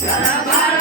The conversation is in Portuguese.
Caramba.